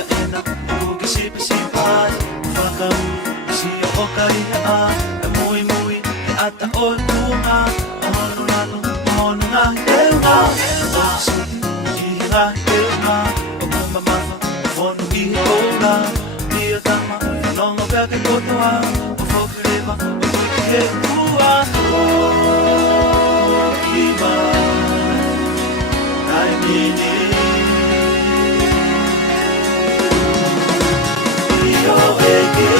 ia ena uki sipa Whakau sia o karia e mui mui e ata o tunga Mahono lano, mahono ngā heunga O sui, i ngā heunga O kuma mafa, whonu i hola Ia tama, whanonga pia ke kotoa O whokirewa, o tuki he ua O ki mai, nai mini Io e ki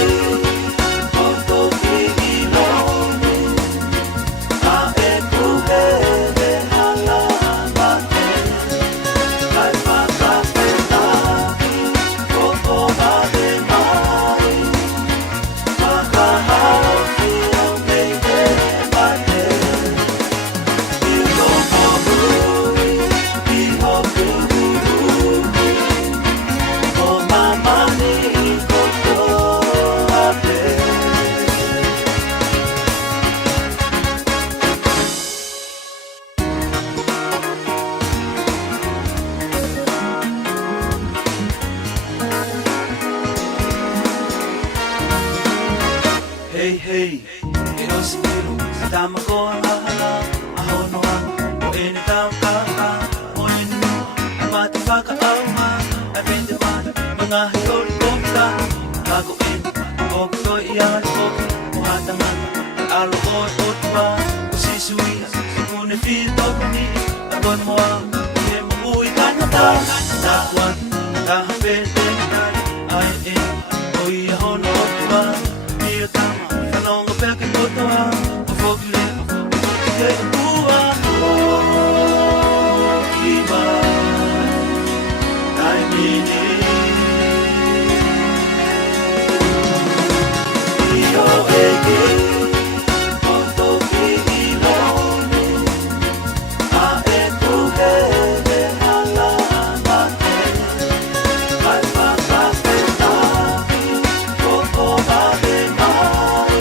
Hey, hey, e o sikiru, tama ko ang hahala Ahono ang, o ene tau kaka O ene no, ang mati whakaaunga Ai pende man, mga hitori kota Hago ene, o kutoi iari koki O hatangan, alo o e otua O sisuia, kune whii toku ni Akon mo ang, he mo ui kanata Takuan, taha pete kai Ai ene, o ia hono otua Ia tama Whanonga pia ke kotoa O whokirewa, o tuki he ua O ki mai, nai mini Io e ki, o toki i loni A e kuhe me hala mate Mai whakapetaki, koko ave mai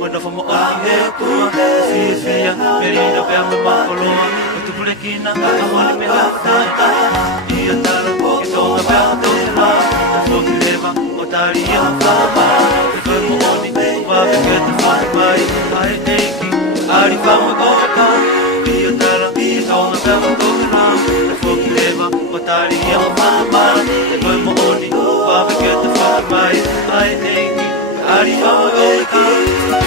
Wanda fa mo ai e kua fia merina pe ame makoloa o tu pulekina a wale me la tata ia tala ke tonga pe a toma o whokirewa o tari a whama e koe mo oni o wawe ke te whai mai ai eiki ari whama kota ia tala ke tonga pe a toma o whokirewa o tari a whama e koe mo oni o wawe ke te whai mai ai eiki ari whama kota